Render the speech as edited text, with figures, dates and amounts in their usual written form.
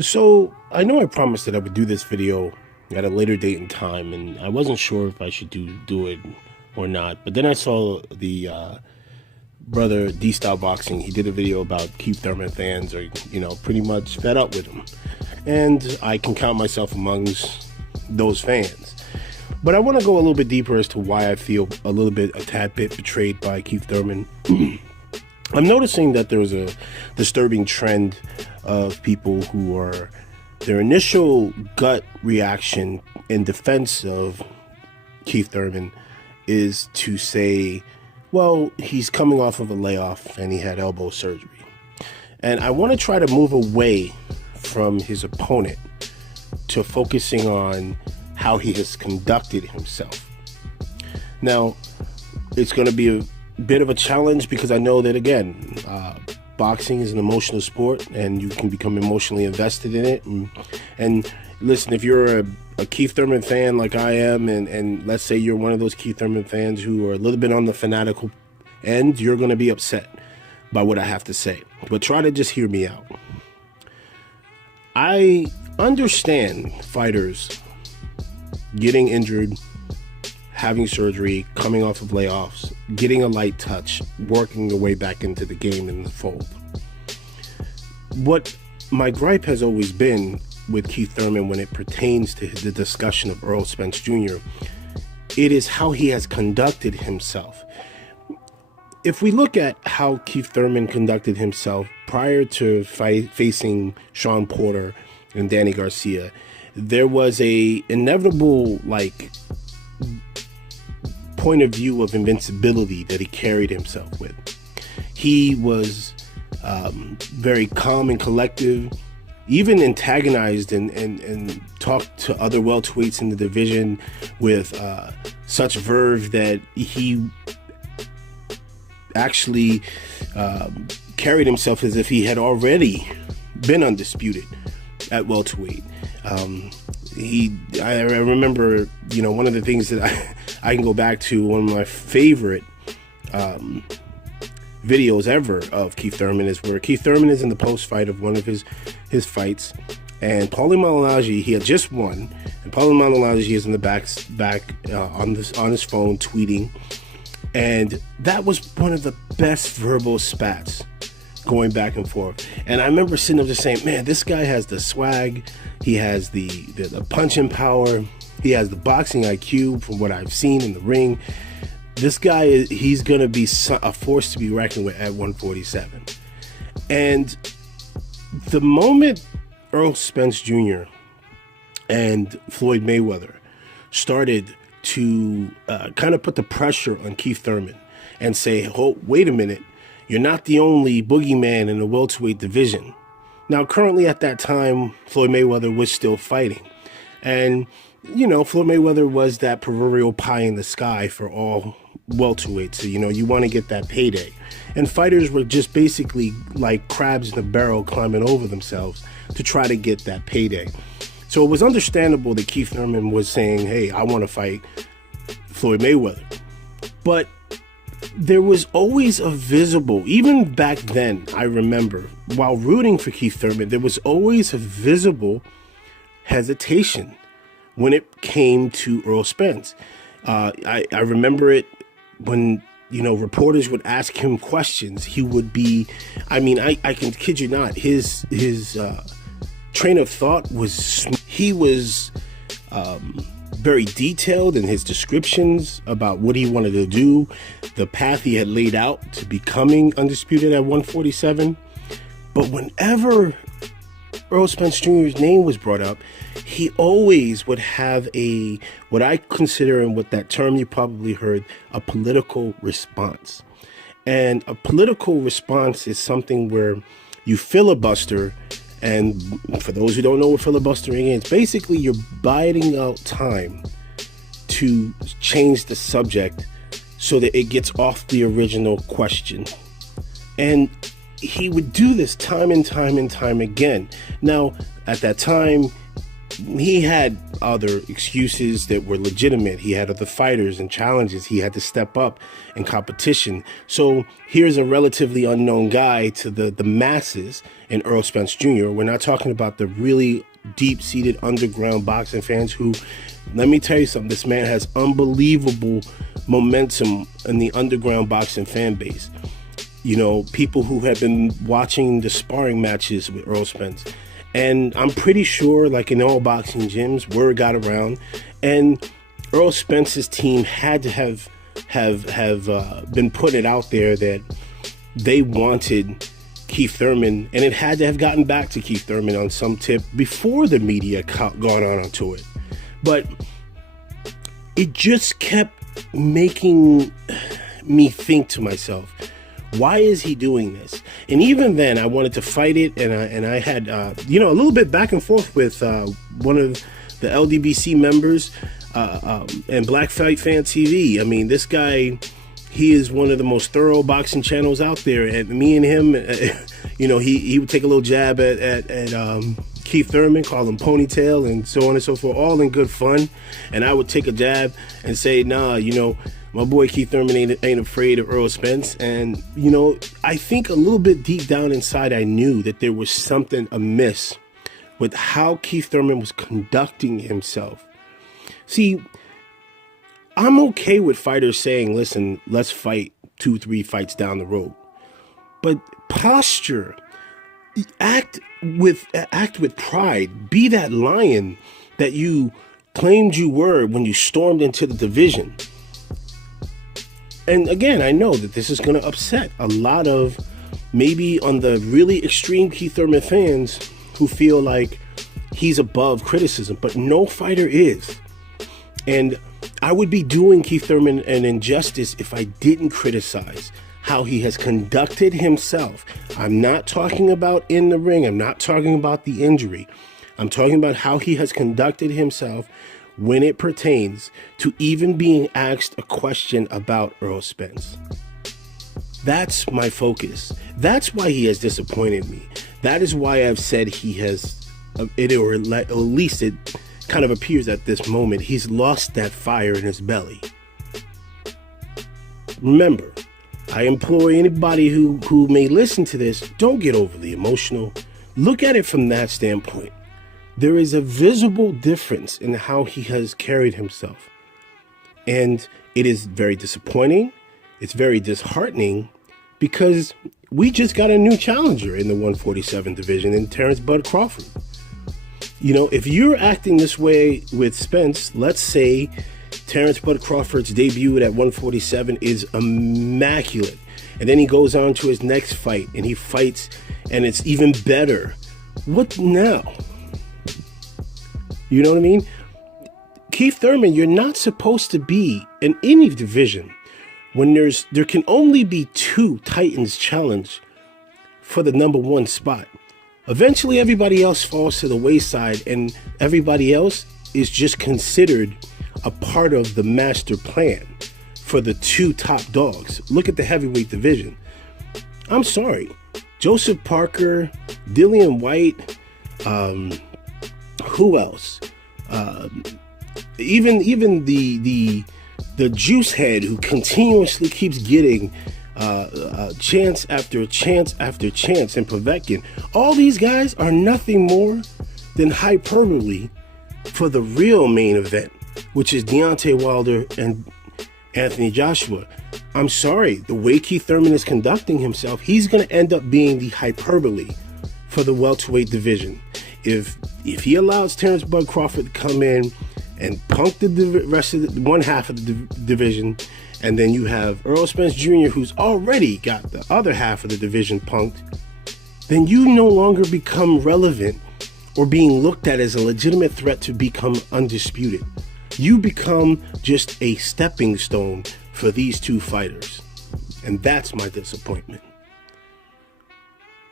So I know I promised that I would do this video at a later date and time, and I wasn't sure if I should do it or not. But then I saw the brother D Style Boxing. He did a video about Keith Thurman fans are pretty much fed up with him, and I can count myself amongst those fans. But I want to go a little bit deeper as to why I feel a tad bit betrayed by Keith Thurman. I'm noticing that there's a disturbing trend of people who are, their initial gut reaction in defense of Keith Thurman is to say, well, he's coming off of a layoff and he had elbow surgery. And I want to try to move away from his opponent to focusing on how he has conducted himself. Now, it's going to be a bit of a challenge because I know that, again, boxing is an emotional sport and you can become emotionally invested in it. And listen, if you're a Keith Thurman fan like I am, and let's say you're one of those Keith Thurman fans who are a little bit on the fanatical end, you're going to be upset by what I have to say. But try to just hear me out. I understand fighters getting injured, having surgery, coming off of layoffs, getting a light touch, working their way back into the game in the fold. What my gripe has always been with Keith Thurman when it pertains to the discussion of Earl Spence Jr., it is how he has conducted himself. If we look at how Keith Thurman conducted himself prior to facing Sean Porter and Danny Garcia, there was a inevitable point of view of invincibility that he carried himself with. He was very calm and collective, even antagonized and talked to other welterweights in the division with such verve that he actually carried himself as if he had already been undisputed at welterweight. I remember, one of the things that I can go back to, one of my favorite videos ever of Keith Thurman is where Keith Thurman is in the post-fight of one of his fights, and Paulie Malignaggi, he had just won, and Paulie Malignaggi is in the back on his phone tweeting, and that was one of the best verbal spats going back and forth. And I remember sitting up just saying, man, this guy has the swag, he has the punching power, he has the boxing IQ from what I've seen in the ring. This guy, he's going to be a force to be reckoned with at 147. And the moment Earl Spence Jr. and Floyd Mayweather started to kind of put the pressure on Keith Thurman and say, oh, wait a minute, you're not the only boogeyman in the welterweight division. Now, currently at that time, Floyd Mayweather was still fighting. And, Floyd Mayweather was that proverbial pie in the sky for all welterweights. So, you want to get that payday. And fighters were just basically like crabs in a barrel climbing over themselves to try to get that payday. So it was understandable that Keith Thurman was saying, hey, I want to fight Floyd Mayweather. But there was always a visible, even back then, I remember, while rooting for Keith Thurman, there was always a visible hesitation when it came to Earl Spence. I remember it when, reporters would ask him questions. He would be, I can kid you not, his train of thought was, he was very detailed in his descriptions about what he wanted to do, the path he had laid out to becoming undisputed at 147. But whenever Earl Spence Jr.'s name was brought up, he always would have what I consider, and what that term you probably heard, a political response. And a political response is something where you filibuster. And for those who don't know what filibustering is, basically you're biding out time to change the subject so that it gets off the original question. And he would do this time and time and time again. Now, at that time, he had other excuses that were legitimate. He had other fighters and challenges. He had to step up in competition. So here's a relatively unknown guy to the masses in Earl Spence Jr. We're not talking about the really deep-seated underground boxing fans who, let me tell you something, this man has unbelievable momentum in the underground boxing fan base. You know, people who have been watching the sparring matches with Earl Spence. And I'm pretty sure, like in all boxing gyms, word got around, and Earl Spence's team had to have been putting it out there that they wanted Keith Thurman, and it had to have gotten back to Keith Thurman on some tip before the media gone onto it. But it just kept making me think to myself, why is he doing this? And even then, I wanted to fight it, and I had a little bit back and forth with one of the LDBC members and Black Fight Fan TV. I mean, this guy, he is one of the most thorough boxing channels out there. And me and him, he would take a little jab at Keith Thurman, call him Ponytail, and so on and so forth, all in good fun. And I would take a jab and say, nah, my boy Keith Thurman ain't afraid of Earl Spence. And, I think a little bit deep down inside, I knew that there was something amiss with how Keith Thurman was conducting himself. See, I'm okay with fighters saying, listen, let's fight 2-3 fights down the road. But posture, act with pride, be that lion that you claimed you were when you stormed into the division. And again, I know that this is going to upset a lot of maybe on the really extreme Keith Thurman fans who feel like he's above criticism, but no fighter is. And I would be doing Keith Thurman an injustice if I didn't criticize how he has conducted himself. I'm not talking about in the ring. I'm not talking about the injury. I'm talking about how he has conducted himself when it pertains to even being asked a question about Earl Spence. That's my focus. That's why he has disappointed me. That is why I've said he has, or at least it kind of appears at this moment, he's lost that fire in his belly. Remember, I implore anybody who may listen to this, don't get overly emotional. Look at it from that standpoint. There is a visible difference in how he has carried himself. And it is very disappointing. It's very disheartening because we just got a new challenger in the 147 division in Terrence Bud Crawford. If you're acting this way with Spence, let's say Terrence Bud Crawford's debut at 147 is immaculate. And then he goes on to his next fight and he fights and it's even better. What now? You know what I mean? Keith Thurman, you're not supposed to be in any division when there can only be 2 Titans challenge for the number 1 spot. Eventually, everybody else falls to the wayside and everybody else is just considered a part of the master plan for the 2 top dogs. Look at the heavyweight division. I'm sorry. Joseph Parker, Dillian White, who else? Even the juice head who continuously keeps getting chance after chance after chance, and Povetkin. All these guys are nothing more than hyperbole for the real main event, which is Deontay Wilder and Anthony Joshua. I'm sorry, the way Keith Thurman is conducting himself, he's going to end up being the hyperbole for the welterweight division. If he allows Terrence Bud Crawford to come in and punk the rest of one half of the division, and then you have Earl Spence Jr., who's already got the other half of the division punked, then you no longer become relevant or being looked at as a legitimate threat to become undisputed. You become just a stepping stone for these 2 fighters. And that's my disappointment.